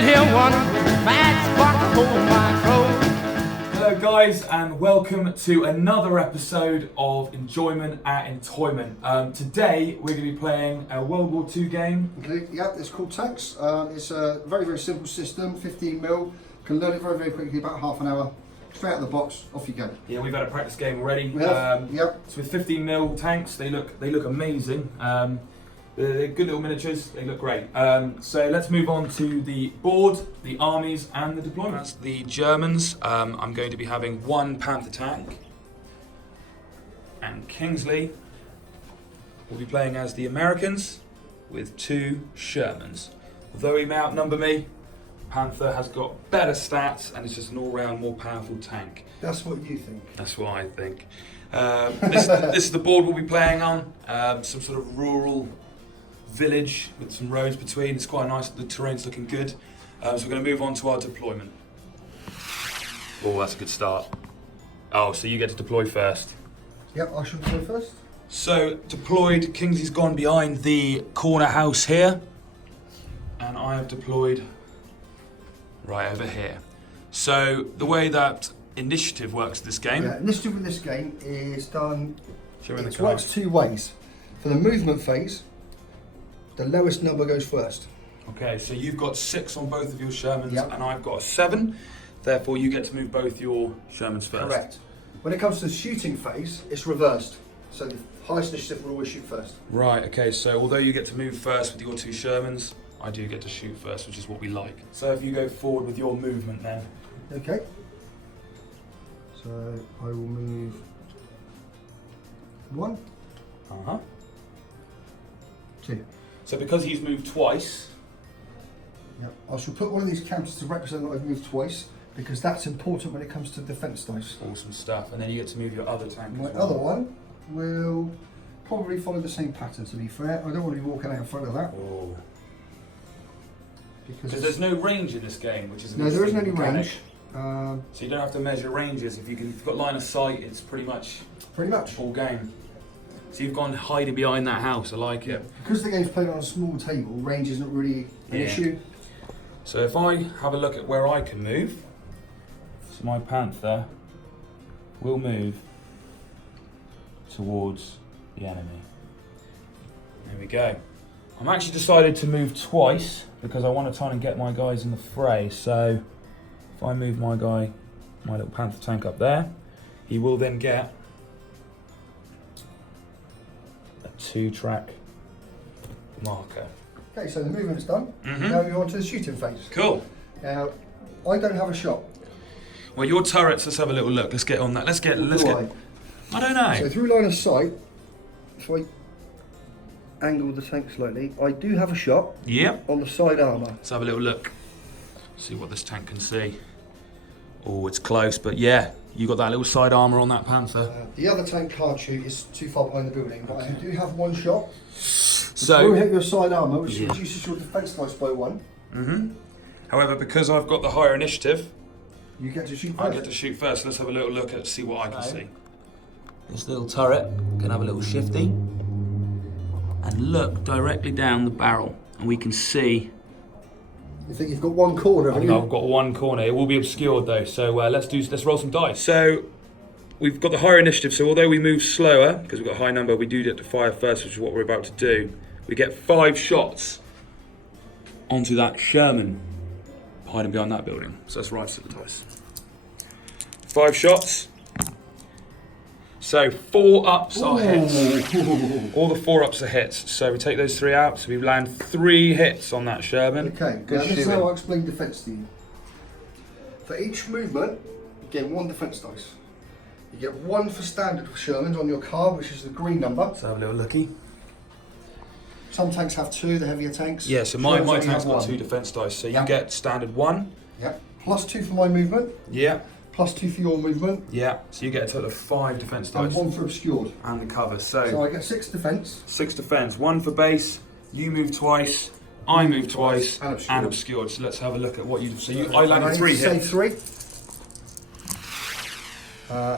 here one bad spot for my crow. Hello guys, and welcome to another episode of Enjoyment at Entoyment. Today we're going to be playing a World War II game. Okay, yeah, it's called Tanks. It's a very, very simple system, 15 mil. Can learn it very, very quickly, about half an hour. Straight out of the box, off you go. Yeah, we've had a practice game already. Yep. So with 15 mil tanks, they look amazing. They're good little miniatures. They look great. So let's move on to the board, the armies, and the deployments. The Germans. I'm going to be having one Panther tank, and Kingsley will be playing as the Americans with two Shermans. Although he may outnumber me, Panther has got better stats and it's just an all-round more powerful tank. That's what you think. That's what I think. This is the board we'll be playing on. Some sort of rural village with some roads between. It's quite nice. The terrain's looking good. So we're going to move on to our deployment. Oh, that's a good start. Oh, so you get to deploy first. Yep, I should go first. So deployed, Kingsley's gone behind the corner house here, and I have deployed right over here. So the way that initiative works this game. Yeah, initiative in this game is done. It works two ways. For the movement phase, the lowest number goes first. Okay, so you've got 6 on both of your Shermans, Yep. and I've got a 7. Therefore, you get to move both your Shermans first. Correct. When it comes to the shooting phase, it's reversed. So the highest initiative will always shoot first. Right. Okay. So although you get to move first with your 2 Shermans, I do get to shoot first, which is what we like. So if you go forward with your movement then. Okay. So I will move 1, 2. So because he's moved twice. Yep. I shall put one of these counters to represent that I've moved twice, because that's important when it comes to defence dice. Awesome stuff. And then you get to move your other tank. My as well. other one will probably follow the same pattern, to be fair. I don't want to be walking out in front of that. Oh. Because there's no range in this game, which is no, there isn't any mechanic. range. So you don't have to measure ranges. If you've got line of sight, it's pretty much full game. So you've gone hiding behind that house. I like it. Because the game's played on a small table, range isn't really an issue. So if I have a look at where I can move, so my Panther will move towards the enemy. There we go. I'm actually decided to move twice because I want to try and get my guys in the fray. So if I move my little Panther tank up there, he will then get a 2-track marker. Okay, so the movement's done. Now we go on to the shooting phase. Cool. Now, I don't have a shot. Well, your turrets, let's have a little look. Let's get on that. Let's get. I don't know. So through line of sight, if I angle the tank slightly, I do have a shot. Yep. On the side armour. Let's have a little look. See what this tank can see. Oh, it's close, but yeah, you got that little side armour on that Panther. The other tank can't shoot, it's too far behind the building, but I do have one shot. So will hit your side armour, which reduces your defence dice by 1. However, because I've got the higher initiative, you get to shoot first. I get to shoot first. Let's have a little look at see what I can see. This little turret can have a little shifty and look directly down the barrel, and we can see. You think you've got one corner, haven't you? I've got one corner. It will be obscured though, so let's roll some dice. So we've got the higher initiative. So although we move slower because we've got a high number, we do get to fire first, which is what we're about to do. We get 5 shots onto that Sherman hiding behind that building. So let's rise to the dice. 5 shots. So 4 ups are hits. All the 4 ups are hits. So we take those 3 out. So we land 3 hits on that Sherman. Okay, now this is how I explain defence to you. For each movement, you get 1 defence dice. You get 1 for standard Shermans on your card, which is the green number. Let's have a little looky. Some tanks have 2, the heavier tanks. Yeah, so my tank's got 2 defence dice. So you get standard 1. Yeah. Plus 2 for my movement. Yeah. Plus 2 for your movement. Yeah. So you get a total of 5 defence dice. And 1 for obscured. And the cover. So I get 6 defence. 6 defence. 1 for base. You move twice. I move twice. And obscured. So let's have a look at what you. So I landed 3 hits. Save 3.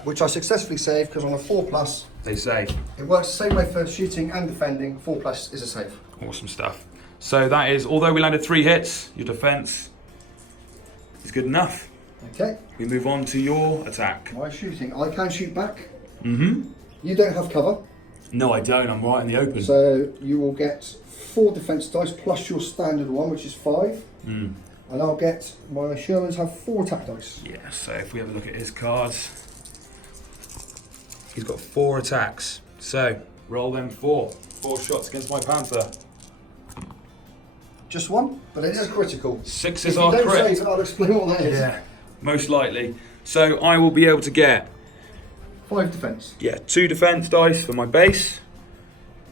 Which I successfully saved because on a 4+, they save. It works the same way for shooting and defending. 4+ is a save. Awesome stuff. So that is, although we landed 3 hits, your defence is good enough. Okay. We move on to your attack. My shooting. I can shoot back. Mm-hmm. You don't have cover. No, I don't. I'm right in the open. So you will get 4 defence dice plus your standard one, which is 5. Mm. And I'll get, my Shermans have 4 attack dice. Yeah, so if we have a look at his cards, he's got 4 attacks. So, roll them 4. 4 shots against my Panther. Just 1, but it is critical. 6 If is you our don't crit. save it, I'll explain what that is. Yeah, most likely. So I will be able to get 5 defence. 2 defense dice for my base,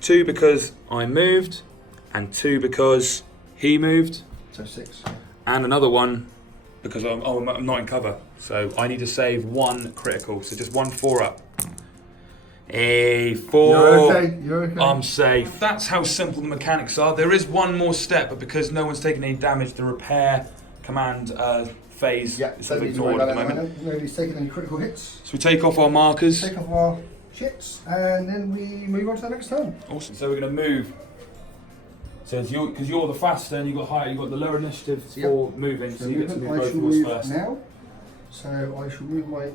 2 because I moved, and 2 because he moved, So 6. and another one because I'm not in cover. So I need to save 1 critical. So just 1 4-up. A 4. You're okay. You're okay. I'm safe. That's how simple the mechanics are. There is one more step, but because no one's taken any damage, the repair command phase is sort of ignored at the moment. Nobody's taken any critical hits. So we take off our markers. Take off our shits, and then we move on to the next turn. Awesome. So we're going to move. So because you're the faster and you've got higher, you've got the lower initiative for moving, so you get to move both of us first. Now. So I shall move my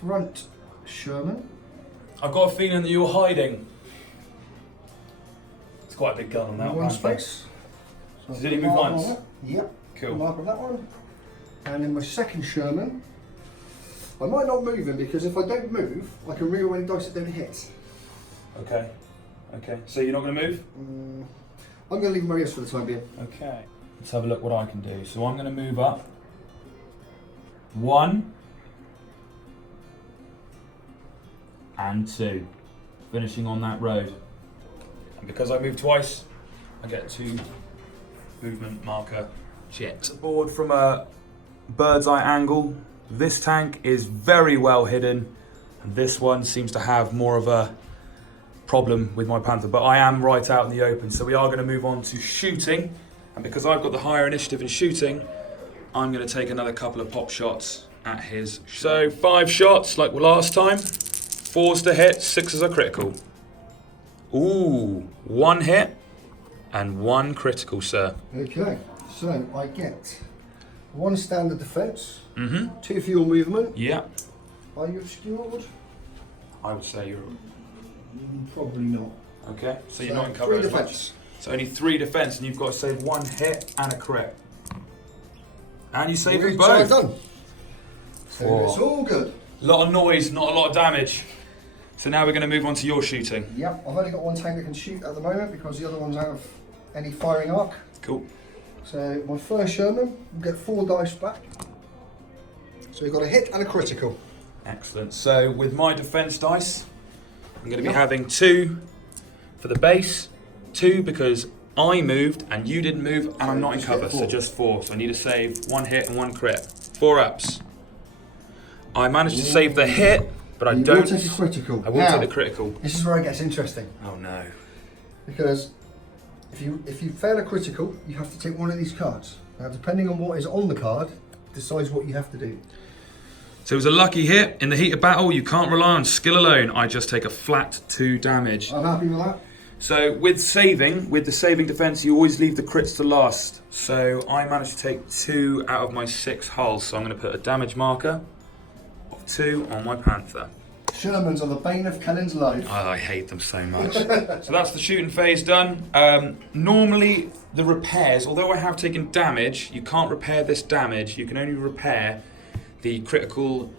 front Sherman. I've got a feeling that you're hiding. It's quite a big gun on that One one. space. So Did he move once? Yep. Cool. Mark on that one. And then my second Sherman. I might not move him because if I don't move, I can reroll dice that don't hit. Okay. Okay. So you're not going to move? I'm going to leave Marius for the time being. Okay. Let's have a look what I can do. So I'm going to move up. 1 and 2, finishing on that road. And because I moved twice, I get 2 movement marker. Shit. Board from a bird's eye angle. This tank is very well hidden, and this one seems to have more of a problem with my Panther, but I am right out in the open, so we are going to move on to shooting, and because I've got the higher initiative in shooting, I'm going to take another couple of pop shots at his. So 5 shots like last time, 4s to hit, 6s are critical. Ooh, 1 hit and 1 critical, sir. Okay, so I get 1 standard defence, Mm-hmm. 2 for your movement. Yeah. Are you obscured? I would say you're Probably not. okay. So you're not in cover 3 as much. defence. So only 3 defense, and you've got to save 1 hit and a crit. And you save them So both. done. So 4. it's all good. A lot of noise, not a lot of damage. So now we're going to move on to your shooting. Yep, I've only got 1 tank that can shoot at the moment because the other one's out of any firing arc. Cool. So my first Sherman will get 4 dice back. So we've got a hit and a critical. Excellent. So with my defense dice, I'm going to be having 2 for the base, 2 because I moved and you didn't move and I'm not in just get cover, 4. so just 4. So I need to save 1 hit and 1 crit. 4 ups. I managed to save the hit, but I You don't. will take a critical. I will Now, take the critical. This is where it gets interesting Oh no. because if you fail a critical, you have to take one of these cards. Now, depending on what is on the card, decides what you have to do. So it was a lucky hit. In the heat of battle, you can't rely on skill alone. I just take a flat 2 damage. I'm happy with that. So with the saving defense, you always leave the crits to last. So I managed to take 2 out of my 6 hulls. So I'm going to put a damage marker of 2 on my Panther. Shermans are the bane of Kellen's life. Oh, I hate them so much. So that's the shooting phase done. Normally the repairs, although I have taken damage, you can't repair this damage. You can only repair the critical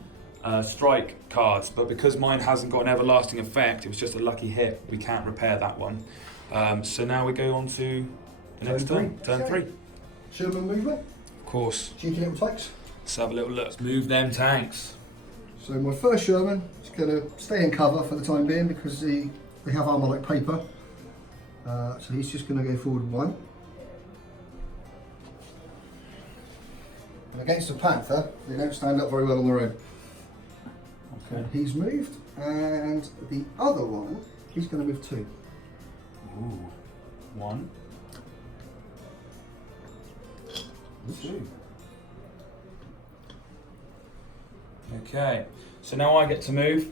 strike cards, but because mine hasn't got an everlasting effect, it was just a lucky hit, we can't repair that one. So now we go on to the next turn. Turn 3. Sherman movement. Of course. Cheeky little tanks. Let's have a little look. Let's move them tanks. So my first Sherman is going to stay in cover for the time being because they have armour like paper. So he's just going to go forward 1. And against a Panther, they don't stand up very well on their own. Okay. He's moved, and the other one, he's going to move 2. Ooh. 1. 2. Okay, so now I get to move.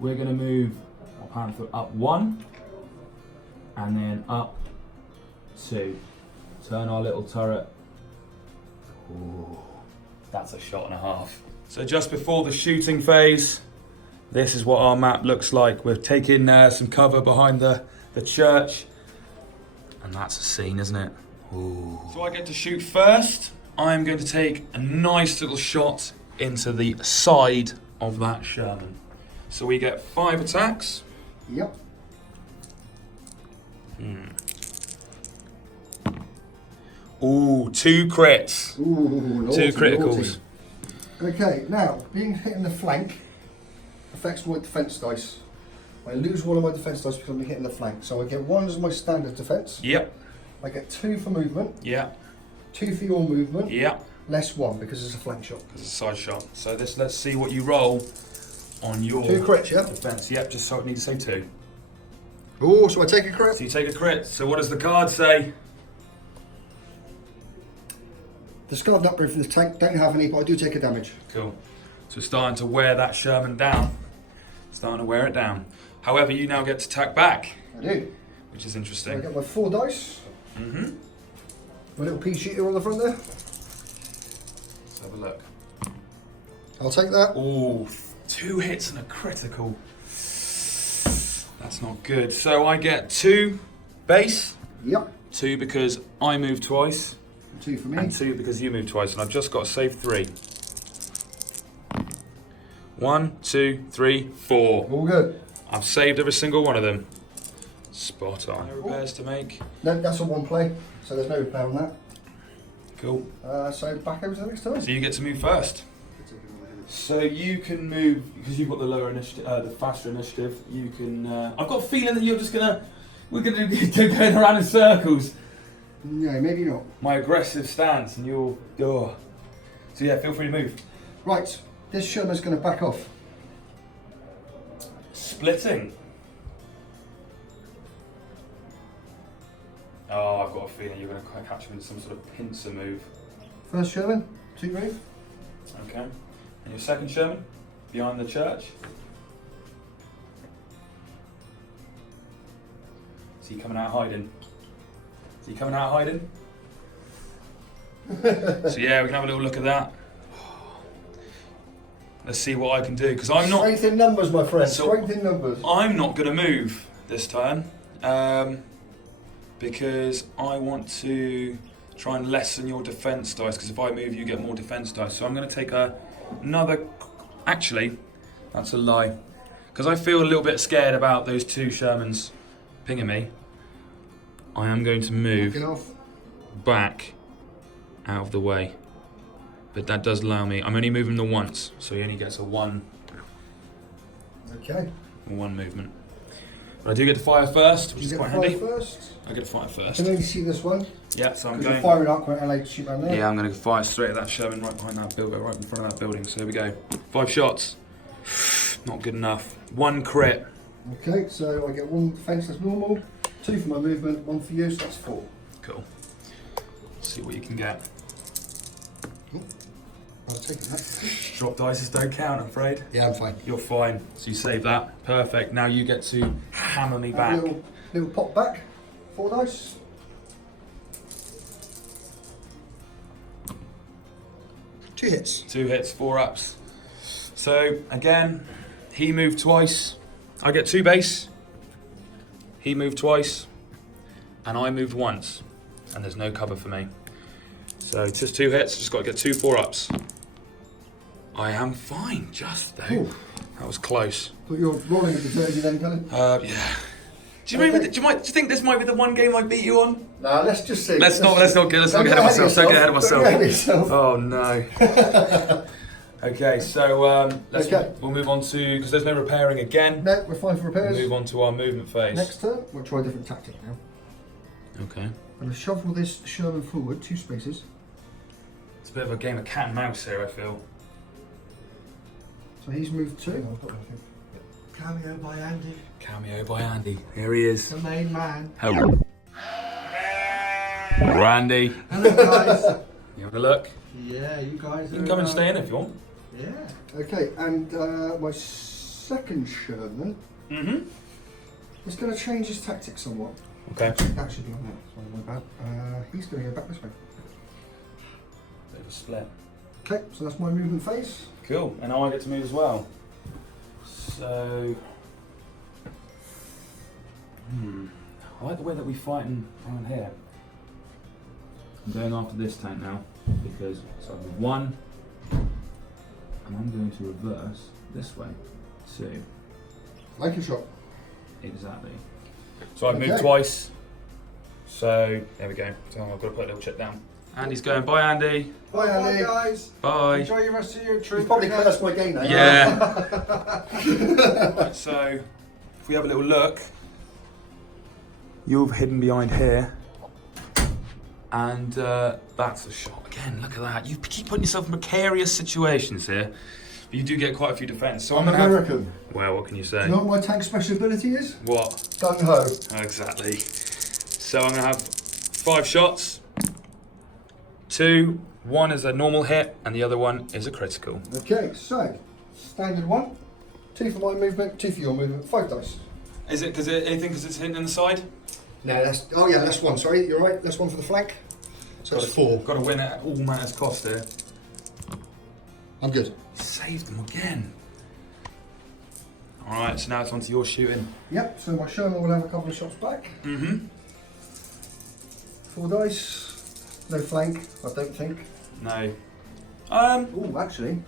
We're going to move our Panther up 1 and then up 2. Turn our little turret Ooh, that's a shot and a half. So just before the shooting phase, this is what our map looks like. We're taking some cover behind the church. And that's a scene, isn't it? Ooh. So I get to shoot first. I'm going to take a nice little shot into the side of that Sherman. So we get 5 attacks. Yep. Ooh, 2 crits. Ooh, 2 criticals. Naughty. Okay, now, being hit in the flank affects my defense dice. I lose one of my defense dice because I'm hitting the flank. So I get 1 as my standard defense. Yep. I get 2 for movement. Yep. 2 for your movement. Yep. Less 1 because it's a flank shot. Because it's a side shot. So let's see what you roll on your 2 crits, yeah? defense. Yep, just so I need to say 2. Oh, so I take a crit. So you take a crit. So what does the card say? Discard that brief from the tank. Don't have any, but I do take a damage. Cool. So starting to wear that Sherman down. Starting to wear it down. However, you now get to attack back. I do. Which is So I interesting. get my 4 dice. Mm-hmm. My little pea shooter on the front there. Let's have a look. I'll take that. Ooh, 2 hits and a critical. That's not good. So I get 2 base. Yep. 2 because I move twice. 2 for me. And 2 because you move twice. And I've just got to save 3. 1, 2, 3, 4. All good. I've saved every single one of them. Spot on. No repairs to make. No, that's a 1 play, so there's no repair on that. Cool. So back over to the next turn. So you get to move first. So you can move because you've got the lower initiative, the faster initiative. You can. I've got a feeling that you're just we're gonna be going around in circles. No, maybe not. My aggressive stance, and you'll go. So yeah, feel free to move. Right, this Sherman's going to back off. Splitting. Oh, I've got a feeling you're going to catch him in some sort of pincer move. First Sherman, 2 move. Okay. And your second Sherman, behind the church. Is he coming out hiding? Is he coming out hiding? So yeah, we can have a little look at that. Let's see what I can do, because I'm not... Strength in numbers, my friend. So Strength in numbers. I'm not going to move this turn, because I want to try and lessen your defense dice, because if I move, you get more defense dice. So I'm going to take another... Actually, that's a lie. Because I feel a little bit scared about those 2 Shermans pinging me. I am going to move back out of the way. But that does allow me... I'm only moving the once, so he only gets a 1. Okay. 1 movement. But I do get to fire first, which is quite handy. First? I get to fire I first. can only see this one. Yeah, so I'm Because going... the firing arc won't allow you to shoot around there. Yeah, I'm going to fire straight at that Sherman right behind that building, right in front of that building. So there we go. 5 shots. Not good enough. 1 crit. Okay, so I get 1 defense, that's normal. 2 for my movement, 1 for you, so that's 4. Cool. See what you can get. I'll take that. Drop dices don't count, I'm afraid. Yeah, I'm fine. You're fine. So you save that. Perfect. Now you get to hammer me back. Little pop back. 4 dice. Two hits. 2 hits, 4 ups. So again, he moved twice. I get 2 base. He moved twice. And I moved once. And there's no cover for me. So just 2 hits, just got to get 2 4-ups. I am fine, just though. Ooh. That was close. But you're rolling a bit dirty then, Colin? Yeah. Do you think this might be the one game I beat you on? Nah, let's just see. Let's not get ahead of myself. Don't get ahead of myself. Don't get ahead of yourself. Oh no. Okay, so we'll move on to, because there's no repairing again. No, we're fine for repairs. We'll move on to our movement phase. Next turn, we'll try a different tactic now. Okay. I'm going to shovel this Sherman forward 2 spaces. It's a bit of a game of cat and mouse here, I feel. So he's moved 2. Cameo by Andy, Cameo by Andy. Here he is. the main man. Hello. Randy. Hello guys. You have a look? Yeah, you guys You can come and stay in if you want. Yeah. Okay, and my second Sherman is going to change his tactics somewhat. Okay. That should be on that. Sorry, my bad. He's going to go back this way. Bit of a split. Okay, so that's my movement phase. Cool, and now I get to move as well. So, I like the way that we fighting around here. I'm going after this tank now because so I have 1, and I'm going to reverse this way. 2. Like a shot. Exactly. So I've moved Okay. twice. So there we go. So I've got to put a little chip down. Andy's going. Bye, Andy. Bye, Andy. guys. Bye. Enjoy your rest of your trip. You've probably cursed my game now. Yeah. Right, so if we have a little look, you've hidden behind here, and that's a shot again. Look at that. You keep putting yourself in precarious situations here. But you do get quite a few defence. So I'm I'm gonna American. Well, what can you say? Do you know what my tank special ability is? What? Gung ho. Exactly. So I'm gonna have 5 shots. 2, 1 is a normal hit, and the other one is a critical. Okay, so standard 1, 2 for my movement, 2 for your movement, 5 dice. Is it because it's hitting in the side? No, that's that's 1. Sorry, you're right. That's 1 for the flank. So it's 4. Got to win at all matters cost here. I'm good. Saved them again. All right, so now it's on to your shooting. Yep. So my Sherman will have a couple of shots back. 4 dice. No flank, I don't think. No. Oh, actually,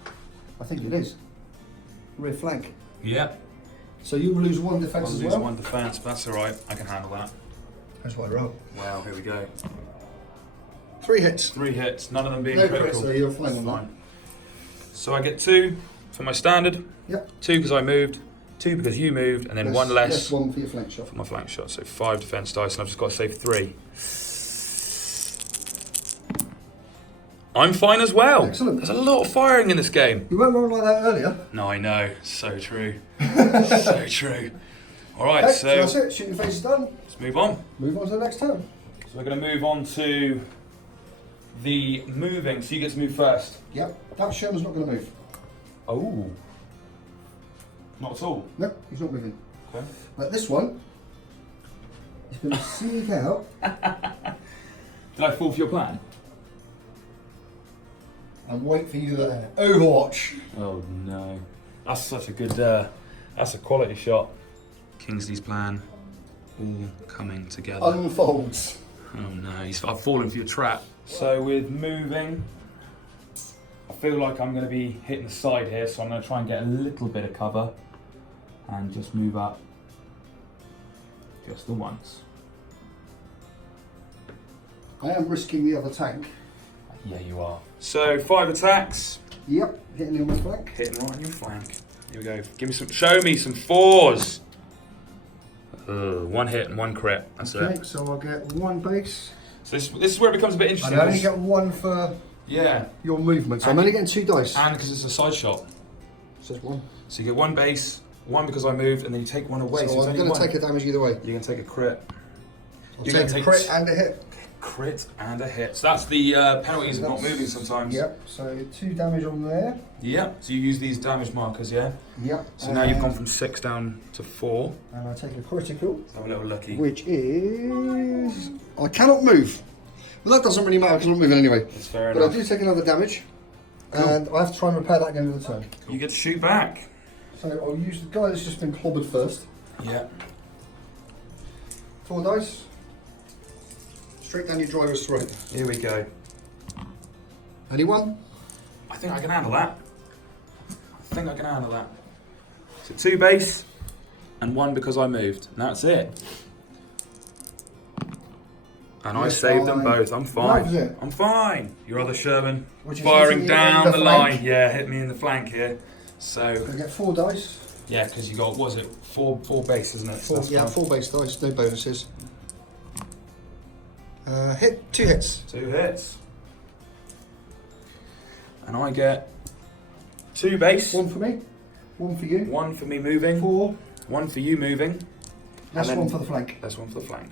I think it is. Rear flank. Yep. So you will lose 1 defence I'll as lose well. 1 defence, but that's all right. I can handle that. That's why I roll. Wow, here we go. 3 hits. 3 hits, none of them being No critical. crits, so you're fine That's on that. So I get 2 for my standard. Yep. 2 because I moved. 2 because you moved, and then 1 less Less 1 for your flank shot. for my flank shot. So 5 defence dice, and I've just got to save 3. I'm fine as well. Excellent. There's a lot of firing in this game. You weren't rolling like that earlier. No, I know. So true. So true. All right, Okay, so that's it. Shooting phase is done. let's move on. Move on to the next turn. So we're going to move on to the moving. So you get to move first. Yep. That Sherman's not going to move. Oh. Not at all. No, he's not moving. Okay. But this one is going to sneak out. Did I fall for your plan? And wait for you there. Overwatch. Oh no. That's such a good, that's a quality shot. Kingsley's plan all coming together. Unfolds. Oh no, I've fallen for your trap. So with moving, I feel like I'm going to be hitting the side here, so I'm going to try and get a little bit of cover and just move up just the once. I am risking the other tank. Yeah, you are. So 5 attacks, Yep, hitting him with flank. hitting right on your flank. Here we go. Give me some. Show me some 4s. 1 hit and 1 crit. That's Okay, it. so I'll get 1 base. So this is where it becomes a bit And interesting. I only 'cause- get 1 for yeah, your movement. So I'm only getting 2 dice. and because it's a side shot. Says 1. So you get 1 base, 1 because I moved, and then you take 1 away. So it's I'm only going to 1. take a damage either way. You're going to take a crit. I'll You're take gonna a take crit and a hit. Crit and a hit. So that's the penalties of not moving sometimes. Yep, so 2 damage on there. Yep. So you use these damage markers, yeah? Yep. So now you've gone from 6 down to 4. And I take a critical, So I'm a little lucky. which is... I cannot move. Well, that doesn't really matter because I'm not moving anyway. That's fair But I enough. do take another damage. And I have to try and repair that at the end of the turn. You get to shoot back. So I'll use the guy that's just been clobbered first. Yeah. 4 dice. Straight down your driver's throat. Here we go. Anyone? I think I can handle that. So 2 base and 1 because I moved. And that's it. And I You're saved them fine. both. I'm That fine. was it. I'm fine. Your other Sherman Which is firing hitting you down in the the line. flank. Yeah, hit me in the flank here. So I get 4 dice. yeah, because you got, what was it, 4 base, isn't it? So that's fine. 4 base dice, no bonuses. Hit 2 hits. 2 hits. And I get 2 base. 1 for me, 1 for you. 1 for me moving. 4. 1 for you moving. That's then- 1 for the flank. That's 1 for the flank.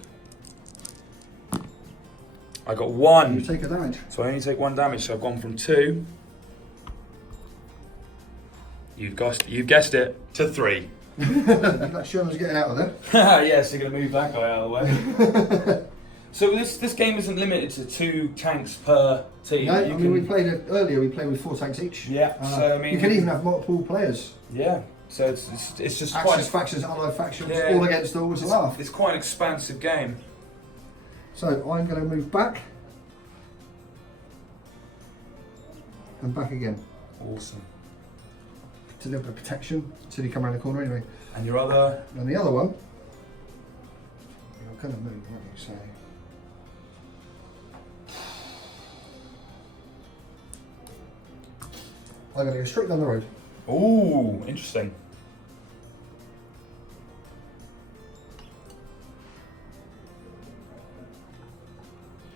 I got You 1. take a damage. So I only take 1 damage, so I've gone from 2. You've guessed it, to 3. That Sherman's getting out of there. Yes, you're going to move that guy out of the way. So this game isn't limited to 2 tanks per team. No, we played it earlier. We played with 4 tanks each. Yeah. So I mean, you can even have multiple players. Yeah. So it's just Axis factions, allied factions, yeah, all against all. It's a laugh. It's quite an expansive game. So I'm going to move back and back again. Awesome. It's a little bit of protection until you come around the corner anyway. And your other? And the other one, you're going to move, aren't you? So. I'm going to go straight down the road. Ooh, interesting.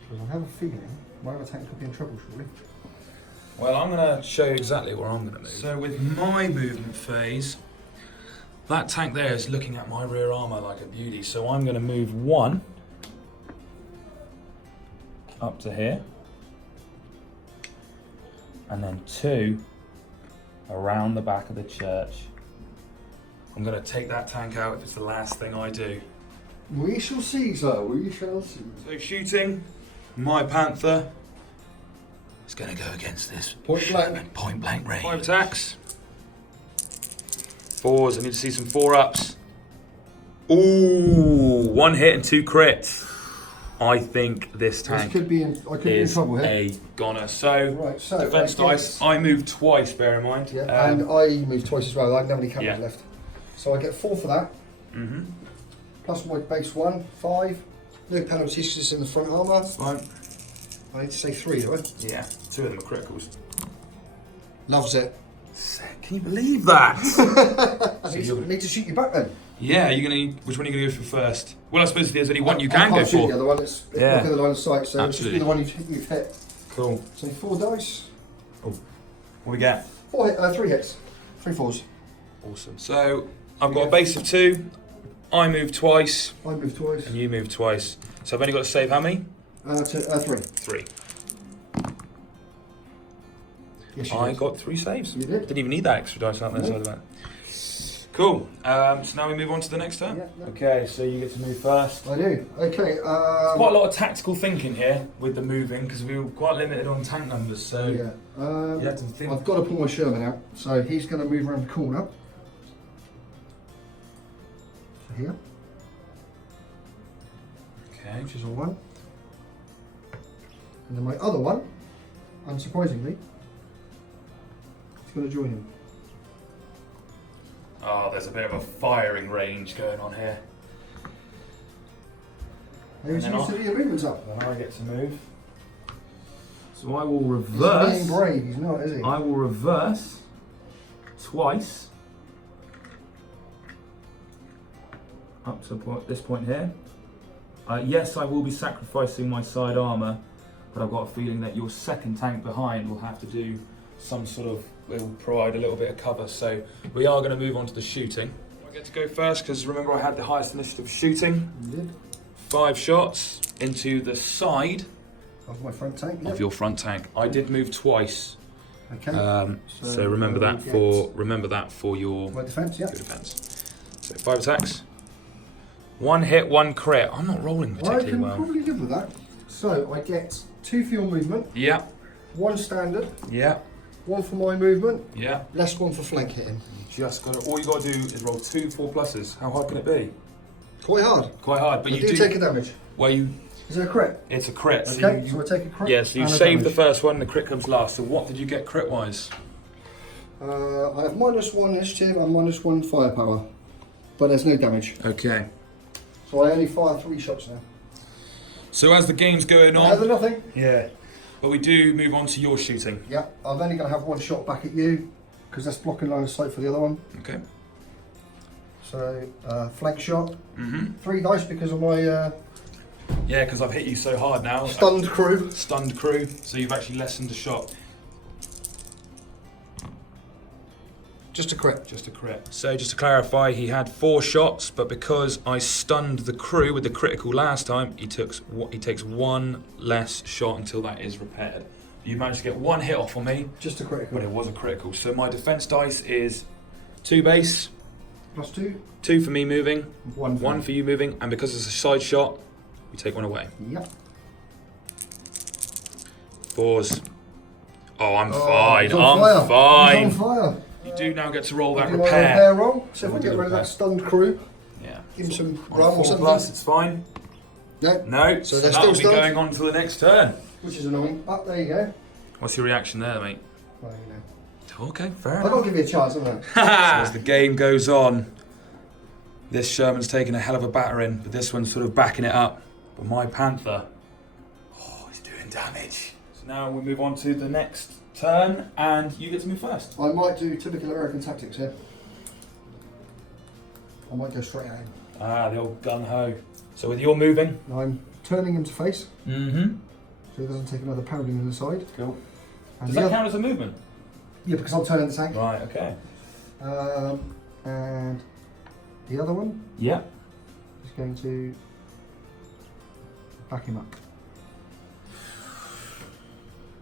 Because I have a feeling my other tank could be in trouble shortly. Well, I'm going to show you exactly where I'm going to move. So with my movement phase, that tank there is looking at my rear armour like a beauty. So I'm going to move 1 up to here. And then 2 around the back of the church. I'm going to take that tank out if it's the last thing I do. We shall see, sir. We shall see. So shooting, my Panther is going to go against this point blank range. 5 attacks. 4s. I need to see some 4-ups. Ooh, 1 hit and 2 crits. I think this tank could be in trouble here. A goner. So, right, so defense dice. I moved twice. Bear in mind. Yeah, and I moved twice as well. I didn't have any cameras yeah. left, so I get 4 for that. Plus my base 1, 5. No penalties because it's in the front armour. Fine. I need to say 3, do I? Yeah, 2 of them are criticals. Loves it. Can you believe that? I need to shoot you back then. Yeah, you're gonna. Which one are you gonna go for first? Well, I suppose there's only one you can go shoot for. The other one, it's blocking the line of sight, so it's just be the one you've hit. Cool. So 4 dice. Oh, what we get? 3 hits, 3 4s. Awesome. So I've got a base of 2. I move twice. I move twice. And you move twice. So I've only got to save how many? 3. 3. Yes, I got 3 saves. You did. Didn't even need that extra dice out there side of that. Cool. So now we move on to the next turn. Yeah, Okay, so you get to move first. I do. Okay. Quite a lot of tactical thinking here with the moving because we were quite limited on tank numbers. So yeah. you have to think. I've got to pull my Sherman out, so he's going to move around the corner. So here. Okay. Which is all 1. And then my other one, unsurprisingly, is going to join him. Oh, there's a bit of a firing range going on here. Maybe you to your movements up. Then I get to move. So I will reverse. He's being brave, he's not, is he? I will reverse twice up to this point here. Yes, I will be sacrificing my side armour, but I've got a feeling that your second tank behind will have to do some sort of, it will provide a little bit of cover. So we are going to move on to the shooting. I get to go first because remember I had the highest initiative shooting. You did. 5 shots into the side Of my front tank. of your front tank. I did move twice. Okay. So remember that for your my defence, yeah. defense. So 5 attacks. 1 hit, 1 crit. I'm not rolling particularly I can well. probably live with that. So I get 2 for your movement, Yeah, 1 standard, yeah, 1 for my movement, yeah. less 1 for flank hitting. Just got all you got to do is roll 2 4+. How hard can it be? Quite hard. Quite hard, but I you do take a damage. Well, you. Is it a crit? It's a crit. Okay, so I take a crit. Yeah, so you and a save the damage. first one. The crit comes last. So what did you get crit wise? I have -1 initiative and -1 firepower, but there's no damage. Okay. So I only fire 3 shots now. So as the game's going on, Better than nothing. yeah. But we do move on to your shooting. Yeah, I'm only going to have 1 shot back at you because that's blocking line of sight for the other one. Okay. So flank shot, Mhm. 3 dice because of my Yeah, because I've hit you so hard now. stunned crew. Stunned crew. So you've actually lessened a shot. Just a crit. Just a crit. So just to clarify, he had 4 shots, but because I stunned the crew with the critical last time, he takes 1 less shot until that is repaired. You managed to get 1 hit off on me, Just a critical. but it was a critical. So my defense dice is 2 base, +2. 2 for me moving, 1 1 for you moving, and because it's a side shot, You take one away. Yep. 4s. Oh, I'm fine. He's on fire. I'm fine. He's on fire. You do now get to roll that Do my repair. repair roll. So if We'll we get do rid of repair. that stunned crew, Yeah. give him some On rum or 4 something. plus, it's fine. No. No, So so they're that'll still be stunned? going on to the next turn. Which is annoying. But there you go. What's your reaction there, mate? Well, you know. Okay, fair I've got enough. to give you a chance, haven't So as the game goes on, this Sherman's taking a hell of a battering, but this one's sort of backing it up. But my Panther, oh, he's doing damage. So now we move on to the next turn, and you get to move first. I? I might do typical American tactics here. I might go straight at him. Ah, the old gung-ho. So with your moving. I'm turning him to face, Mm-hmm. so he doesn't take another pounding in the side. Cool. And Does the that other- count as a movement? Yeah, because I'm turning the tank. Right, okay. And the other one Yeah. is going to back him up.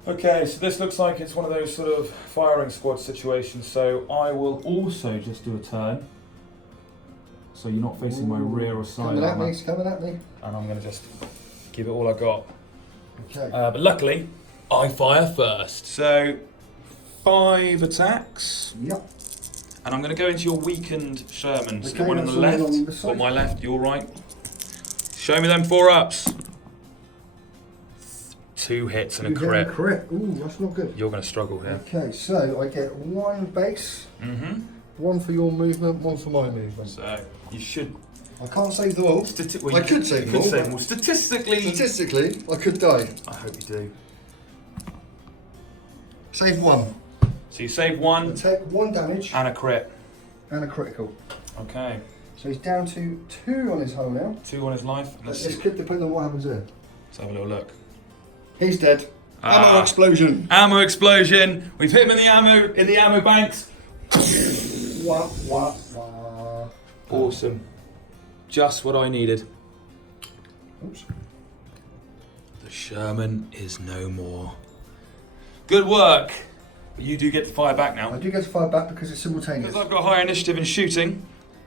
Okay, so this looks like it's one of those sort of firing squad situations, so I will also just do a turn. So you're not facing my rear or side Coming at armour. me, it's coming at me. And I'm going to just give it all I got. Okay. But luckily, I fire first. So 5 attacks. Yep. And I'm going to go into your weakened Shermans. Okay, The one on the that's all left, on this on side. my left, your right. Show me them 4-ups. 2 hits and a You get crit. a crit. Ooh, that's not good. You're going to struggle here. Okay, so I get 1 base, Mm-hmm. 1 for your movement, 1 for my movement. So you should. I can't save them all. Well, I could save them all, but- them all. Statistically. Statistically, I could die. I hope you do. Save 1. So you save I 1 take 1 damage and a crit. and a critical. Okay. So he's down to 2 on his hull now. 2 on his life. Let's This see. could depend on what happens here. Let's have a little look. He's dead. Ah. Ammo explosion. Ammo explosion. We've hit him in the ammo banks. Wah, wah, wah. Awesome. Just what I needed. Oops. The Sherman is no more. Good work. You do get to fire back I now. do get to fire back because it's simultaneous. Because I've got higher initiative in shooting,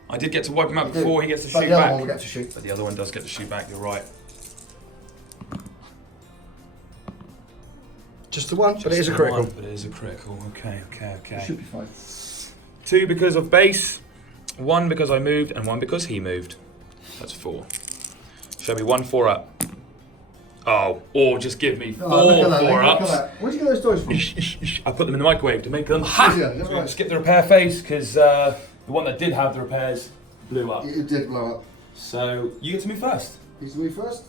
I did get to wipe him out You do. before he gets to But shoot the other back. one will get to shoot. But the other one does get to shoot back, you're right. Just the 1, but it Just is a the critical. one, but it is a critical. Okay. It should be fine. 2 because of base, 1 because I moved, and 1 because he moved. That's 4. Show me 1 4-up. Oh, or just give me 4 look at that, look at 4-ups. that. Where'd you get those dice from? I put them in the microwave to make them hot. Yeah, that's right. Skip the repair phase because the one that did have the repairs blew up. It did blow up. So you get to move first. He's the move first.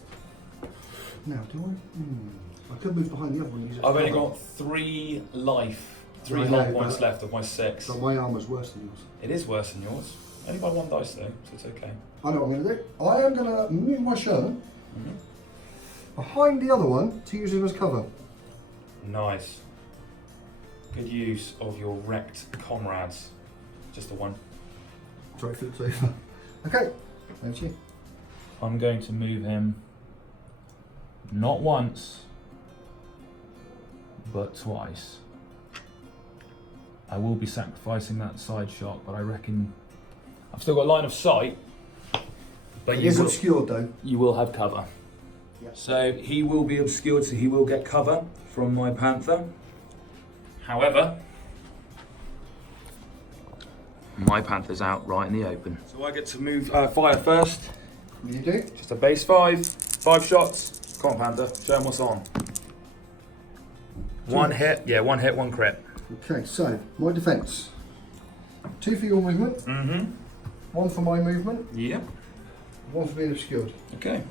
Now, do I? I could move behind the other one. and use it I've as only cover. got 3 life, 3 I health know, points but- left of my 6. So my armour's worse than yours. It is worse than yours. Only by 1 dice though, so it's okay. I know what I'm going to do. I am going to move my Sherman Mhm. behind the other one to use him as cover. Nice. Good use of your wrecked comrades. Just the 1. Sorry, flip over. Okay, over to you. I'm going to move him not once, but twice. I will be sacrificing that side shot, but I reckon I've still got line of sight. But It is obscured though. you will have cover. Yep. So he will be obscured, so he will get cover from my Panther. However, my Panther's out right in the open. So I get to move fire first. You do? Just a base 5, 5 shots. Come on, Panther, show him what's on. 1 hit, yeah, 1 hit, 1 crit. Okay, so my defence. 2 for your movement, Mm-hmm. 1 for my movement, Yep. 1 for being obscured. Okay.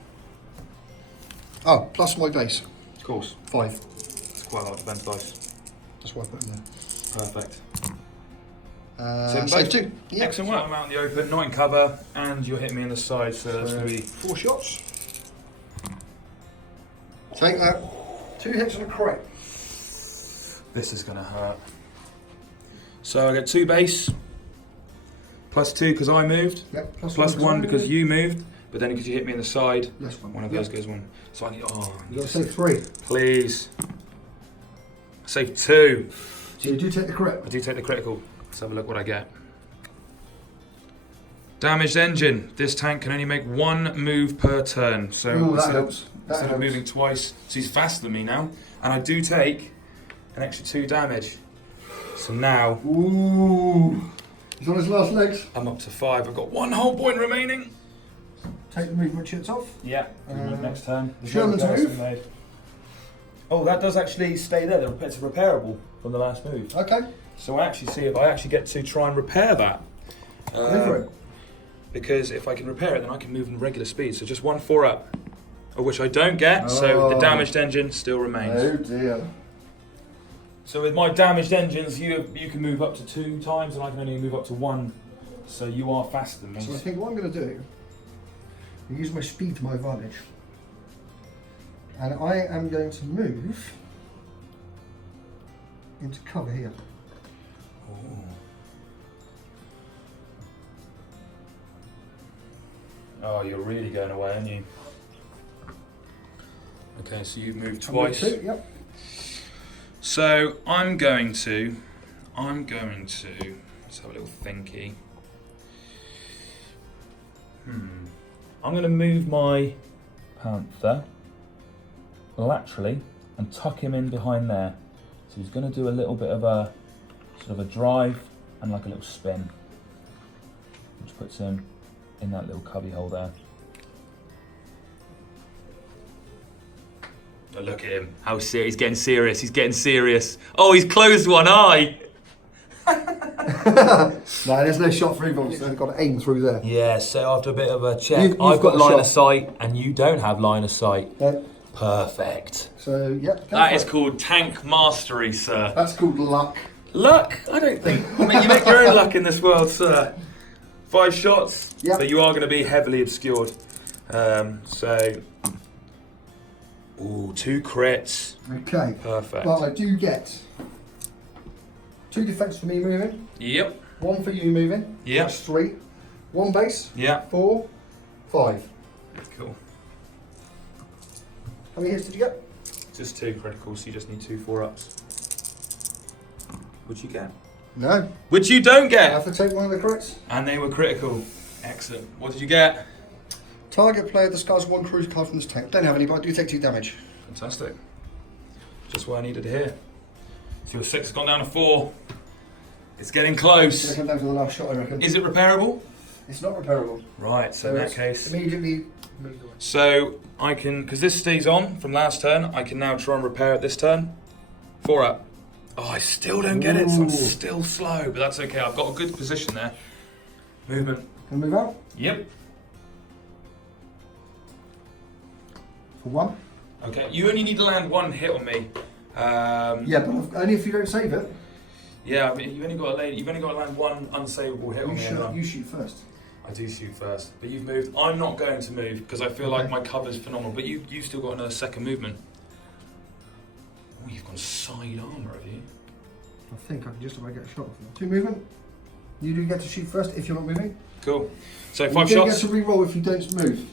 Oh, plus my base. Of course. 5. It's quite a lot of defense dice. That's why I put him there. Perfect. Save 2. Yep. Excellent work. I'm out in the open, not in cover, and you're hitting me in the side, so that's going to be 4 shots. Take that. 2 hits and a crit. This is going to hurt. So I get 2 base, plus 2 because I moved, Yep. plus 1 side. because you moved, but then because you hit me in the side, Less 1. one of those goes 1. So I need, I You need got to to save 3. please. Save 2. So you do take the crit. I do take the critical. Let's have a look what I get. Damaged engine. This tank can only make one move per turn. So Ooh, that instead, helps. instead of moving twice, so he's faster than me now. And I do take an extra 2 damage. So now Ooh. He's on his last legs. I'm up to 5. I've got 1 whole point remaining. Take the movement chits off. Yeah. Next turn. Sherman's move. Oh, that does actually stay there. It's repairable from the last move. Okay. So I actually see if I actually get to try and repair that. Go for it. Because if I can repair it, then I can move in regular speed. So just 1 4-up, of which I don't get. So the damaged engine still remains. Oh dear. So with my damaged engines, you can move up to 2 times, and I can only move up to 1. So you are faster than me. So I think what I'm going to do is use my speed to my advantage, and I am going to move into cover here. Oh, you're really going away, aren't you? Okay, so you've moved twice. Yep. So I'm going to, let's have a little thinky. I'm going to move my Panther laterally and tuck him in behind there. So he's going to do a little bit of a, sort of a drive and like a little spin. Which puts him in that little cubby hole there. Oh, look at him. How serious. He's getting serious. He's getting serious. Oh, he's closed one eye. No, there's no shot through bolts. I've got to aim through there. Yeah, so after a bit of a check, You've I've got got a line shot. of sight and you don't have line of sight. Yeah. Perfect. So, yeah. That is called tank mastery, sir. That's called luck. Luck? I don't think. I mean, you make your own luck in this world, sir. 5 shots, Yeah. but you are going to be heavily obscured. Ooh, 2 crits. Okay. Perfect. Well, I do get 2 defense for me moving, Yep. 1 for you moving. Yeah. That's 3. 1 base. Yeah. 4, 5. Cool. How many hits did you get? Just 2 criticals, so you just need 2 4-ups. What'd you get? No. Which you don't I get! have to take one of the crits. And they were critical. Excellent. What did you get? Target player discards 1 cruise card from this tank. Don't have any, but I do take 2 damage. Fantastic. Just what I needed to hear. So your 6 has gone down to 4. It's getting It's going close. to come down to the last shot, I reckon. Is it repairable? It's not repairable. Right, so in that it's case. immediately moved away. So I can, because this stays on from last turn, I can now try and repair it this turn. 4-up. Oh, I still don't get it, so I'm Ooh. still slow, but that's okay. I've got a good position there. Movement. Can I move out? Yep. For 1? Okay, you only need to land 1 hit on me. Yeah, but only if you don't save it. Yeah, I mean, you've only got to land 1 unsavable hit on me. You shoot first. I do shoot first, but you've moved. I'm not going to move because I feel like Okay. my cover's phenomenal. But you've still got another second movement. Oh, you've got side armor, have you? I think I can just about get a shot off you. 2 movement. You do get to shoot first if you're not moving. Cool. So You 5 don't shots. get to re-roll if you don't move.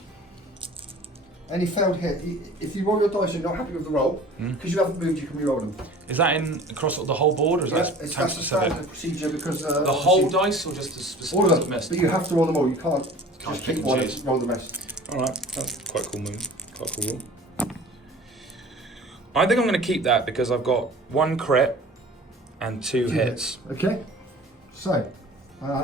Any failed hit, if you roll your dice and you're not happy with the roll, because you haven't moved, you can re-roll them. Is that in across the whole board, or is that That's tank the specific? standard procedure because The whole dice, or just the specific all of ones them. missed? But you have to roll them all. You can't Can't just pick pick and one choose. and roll the rest. All right, that's quite a cool move. Quite a cool rule. I think I'm going to keep that because I've got 1 crit and 2 hits. Okay. So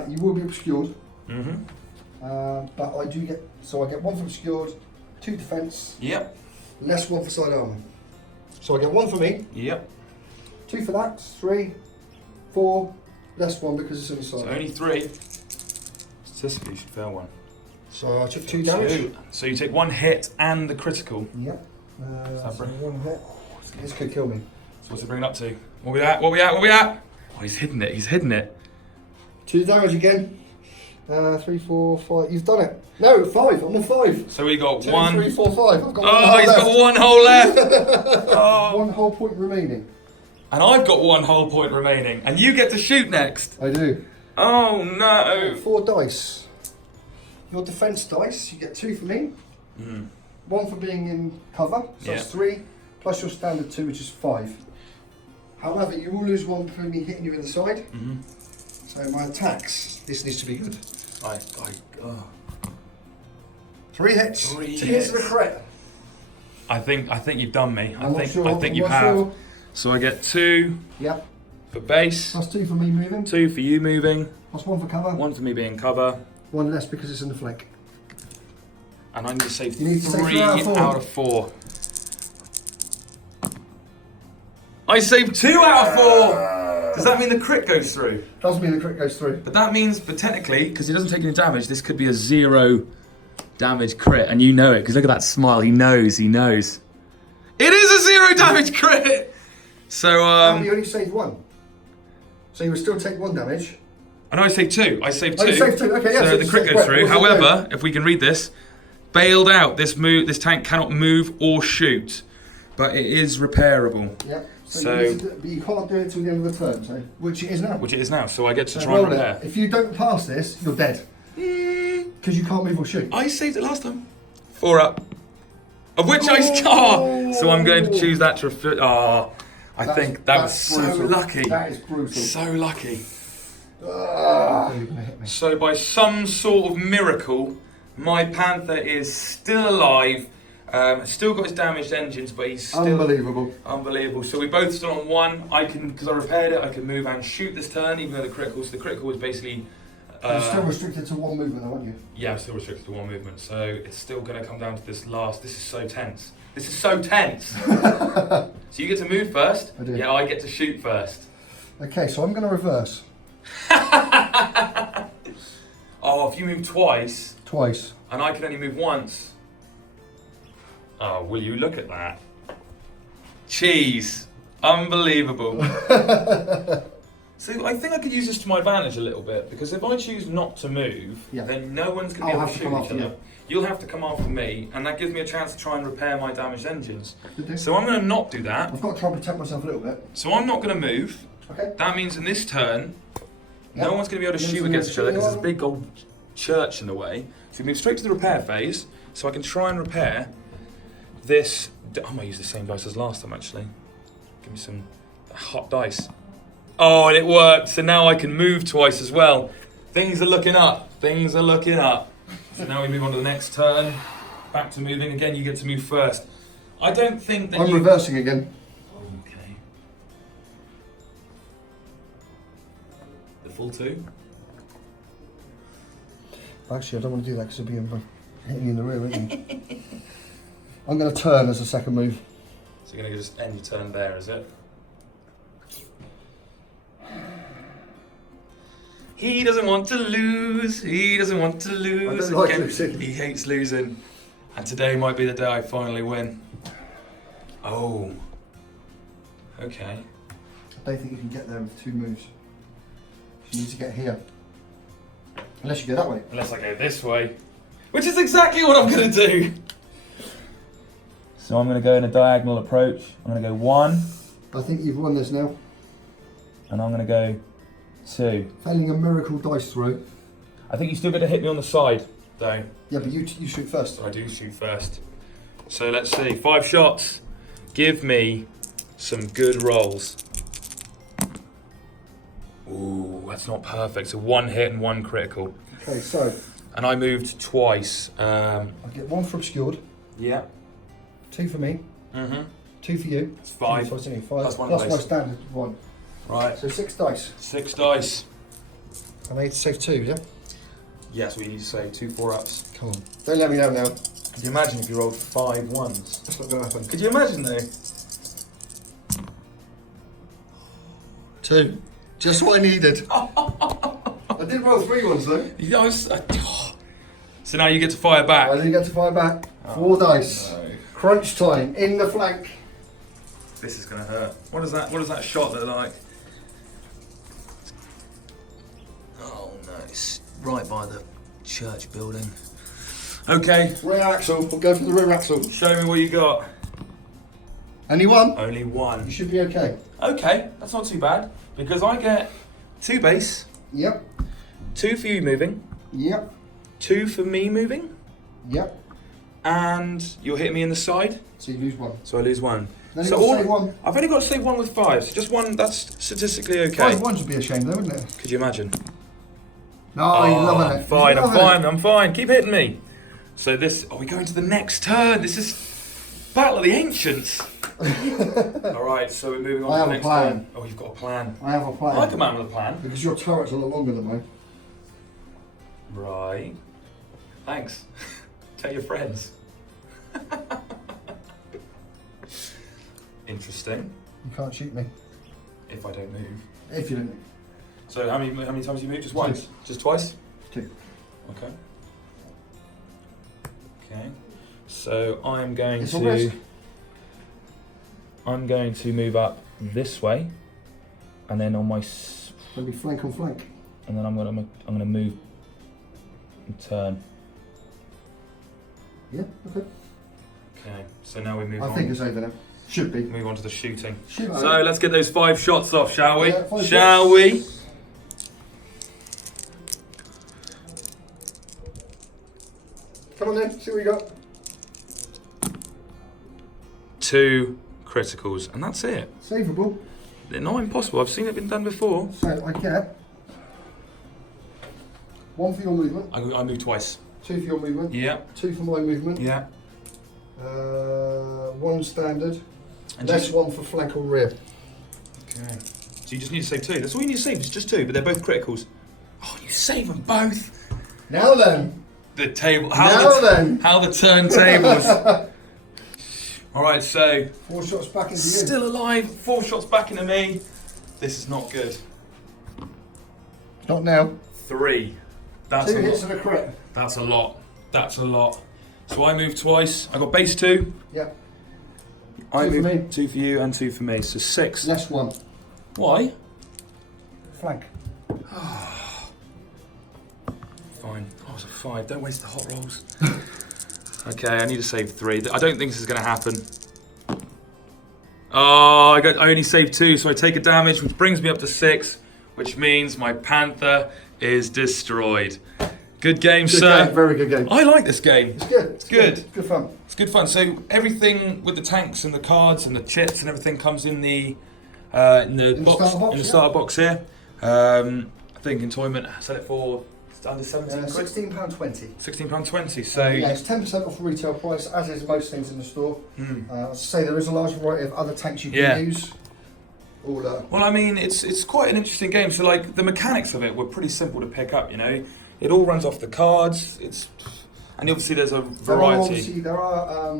you will be obscured, Mm-hmm. but I do get. So I get 1 for obscured, 2 defense, Yep. less 1 for side armor. So I get 1 for me, Yep. 2 for that, 3, 4, less 1 because it's on the So side. only 3. Statistically, you should fail 1. So I took 2 damage. 2. So you take 1 hit and the critical. Yep. that So bring- 1 hit. This could kill me. So what's it bring it up to? What we at? What we at? What we at? Oh, he's hidden it. He's hidden it. 2 damage again. 3, 4, 5. You've done it. No, 5. I'm on 5. So we got 2, 1. 3, 4, 5. I've got 1 Oh, hole he's left. got 1 hole left. Oh. 1 whole point remaining. And I've got 1 whole point remaining. And you get to shoot next. I do. Oh no. 4 dice. Your defense dice, you get 2 for me. 1 for being in cover, so that's 3, plus your standard 2, which is 5. However, you will lose 1 for me hitting you in the side. So my attacks, this needs to be good. Oh. 3 hits. 3 2 hits and a crit. I think you've done me. I'm not sure. I think you I'm not have. sure. So I get 2 Yep. for base, Plus 2 for me moving. 2 for you moving, Plus 1 for cover. 1 for me being cover, 1 less because it's in the flank. and I need to save You need to save 3 3 out of 4. out of 4. I saved 2 out of 4. Does that mean the crit goes through? Doesn't mean the crit goes through. But that means, but technically, because he doesn't take any damage, this could be a 0 damage crit, and you know it, because look at that smile. He knows. It is a 0 damage crit. So you only saved 1. So you would still take 1 damage. I know I saved 2. I saved 2. Oh, you saved 2. Okay, yeah. So the crit goes through. What's it However, if we can read this, bailed out. This tank cannot move or shoot, but it is repairable. do? Yeah. So but you can't do it till the end of the turn, so which it is now. which it is now. So I get to So try and roll it. repair. If you don't pass this, you're dead. Because you can't move or shoot. I saved it last time. 4 up. Of which I star. So I'm going to choose that to refer. I think that was so brutal. lucky. That is brutal. So lucky. You're gonna hit me. So by some sort of miracle, my Panther is still alive. Still got his damaged engines, but he's still unbelievable. So we both still on 1. I can, because I repaired it, I can move and shoot this turn, even though the critical. So the critical was basically. You're still restricted to 1 movement, aren't you? Yeah, I'm still restricted to 1 movement. So it's still going to come down to this last. This is so tense. So you get to move first. I do. Yeah, I get to shoot first. Okay, so I'm going to reverse. Oh, if you move twice. Twice. And I can only move once. Oh, will you look at that? Cheese. Unbelievable. So I think I could use this to my advantage a little bit, because if I choose not to move, then no one's going to be able to shoot each other. You'll have to come after me, and that gives me a chance to try and repair my damaged engines. So I'm going to not do that. I've got to try and protect myself a little bit. So I'm not going to move. Okay. That means in this turn, no one's going to be able to shoot against each other because there's a big old church in the way. So we move straight to the repair phase, so I can try and repair this. I might use the same dice as last time, actually. Give me some hot dice. Oh, and it worked. So now I can move twice as well. Things are looking up. So now we move on to the next turn. Back to moving. Again, you get to move first. I don't think that I'm reversing again. Okay. The full 2? Actually, I don't want to do that because it'll be hitting you in the rear, isn't it? I'm going to turn as a second move. So you're going to just end your turn there, is it? He doesn't want to lose. I don't like losing. He hates losing. And today might be the day I finally win. Oh. Okay. I don't think you can get there with 2 moves. You need to get here. Unless you go that way. Unless I go this way. Which is exactly what I'm going to do. So I'm going to go in a diagonal approach. I'm going to go 1. I think you've won this now. And I'm going to go 2. Failing a miracle dice throw. I think you still get to hit me on the side, though. Yeah, but you shoot first. I do shoot first. So let's see. 5 shots. Give me some good rolls. Ooh, that's not perfect. So 1 hit and 1 critical. Okay, so. And I moved twice. I get 1 for obscured. Yeah. 2 for me. 2 for you. It's 5. So it's only 5. Plus one Plus base. my standard 1. Right. So 6 dice. 6 dice. And I need to save 2, yeah? Yes, we need to save 2 4-ups. Come on. Don't let me down now. Could you imagine if you rolled 5 ones? That's not going to happen. Could you imagine though? 2. Just what I needed. I did roll 3 ones though. Yeah, So now you get to fire back. I didn't get to fire back. 4 dice. No. Crunch time in the flank. This is gonna hurt. What does that shot look like? Oh no, it's right by the church building. Okay. Rear axle. We'll go for the rear axle. Show me what you got. Only 1? Only 1. You should be okay. Okay, that's not too bad. Because I get 2 base. Yep. 2 for you moving. Yep. 2 for me moving. Yep. And you'll hit me in the side. So you lose 1. So I lose 1. Then So you've got to save 1. I've only got to save 1 with 5. So just 1, that's statistically okay. 5 ones would be a shame though, wouldn't it? Could you imagine? No, you're loving it. Fine, You're I'm loving fine, I'm fine. Keep hitting me. So this, are we going to the next turn? This is Battle of the Ancients. Alright, so we're moving on I to have the a next plan. turn. Oh, you've got a plan. I have a plan. I like a man with a plan. Because your turret's a lot longer than mine. Right. Thanks. Tell your friends. Interesting. You can't shoot me. If I don't move. If you don't. So how many times you move? Just once? Just twice? 2. Okay. Okay. So I'm going It's a risk. I'm going to move up this way, and then on my Maybe flank on flank. and then I'm gonna move and turn. Yeah, okay. Okay. So now we move I on. think it's over now. Should be. Move on to the shooting. Should be. So let's get those 5 shots off, shall we? Yeah, 5 shall shots. we? Come on then, see what you got. 2 criticals, and that's it. Savable. They're not impossible. I've seen it been done before. So I get 1 for your movement, I moved twice. 2 for your movement, Yeah. 2 for my movement, Yeah. 1 standard, And less just, 1 for flank or rear. okay. So you just need to save 2. That's all you need to save. It's just 2, but they're both criticals. Oh, you save them both. Now then. The table. Now then. How the turntables. All right, so 4 shots back into you. still alive. 4 shots back into me. This is not good. Not now. 3. That's 2 a hits lot. and a crit. That's a lot. That's a lot. So I moved twice. I got base 2. Yep. I 2 for moved me. 2 for you and 2 for me. So 6. Less 1. Why? Flank. Fine. Oh, it's a 5. Don't waste the hot rolls. Okay, I need to save 3. I don't think this is going to happen. Oh, I only saved 2, so I take a damage, which brings me up to 6, which means my Panther is destroyed. Good game, Good sir. game, very good game. I like this game. It's good. It's Good. It's good fun. It's good fun. So everything with the tanks and the cards and the chips and everything comes in the box, starter box, in the yeah. starter box here. I think Entoyment sell it for under 17 quid. £16.20. £16.20. So Yeah, it's 10% off retail price, as is most things in the store. Hmm. As I say, there is a large variety of other tanks you can Yeah. use. All well, I mean, it's quite an interesting game. So like the mechanics of it were pretty simple to pick up. You know, it all runs off the cards. And obviously there's a variety. There are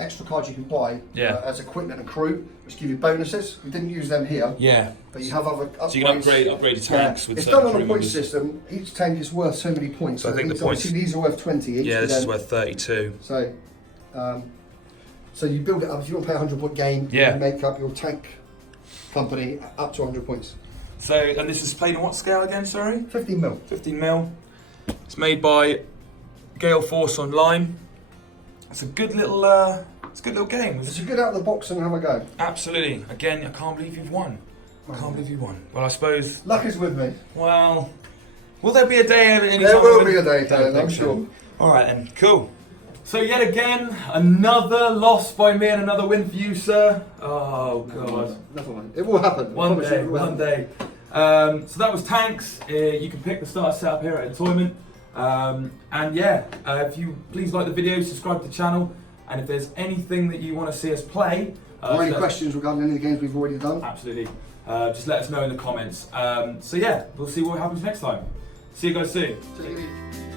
extra cards you can buy Yeah. as equipment and crew, which give you bonuses. We didn't use them here, Yeah. but you have other upgrades. So you can upgrade your tanks with It's certain done on a crew point members. system. Each tank is worth so many points. So I think the points- obviously these are worth 20 each. Yeah, for this is them. worth 32. So, so you build it up. If you want to play a 100-point game, Yeah. you make up your tank company up to 100 points. So, and this is played on what scale again? Sorry. 15 mil. 15 mil. It's made by GaleForce Nine. It's a good little, it's a good little game. It's a good out of the box and have a go. Absolutely. Again, I can't believe you've won. I can't believe you won. Well, I suppose. Luck is with me. Well, will there be a day? There will be a day, Darren, I'm so. sure. All right then. Cool. So yet again, another loss by me and another win for you, sir. Oh God. Never mind. It will happen. One day. So that was tanks. You can pick the starter setup here at Entoyment. And yeah, if you please like the video, subscribe to the channel, and if there's anything that you want to see us play, Or any questions regarding any of the games we've already done. absolutely, just let us know in the comments. So yeah, we'll see what happens next time. See you guys soon. Take it easy.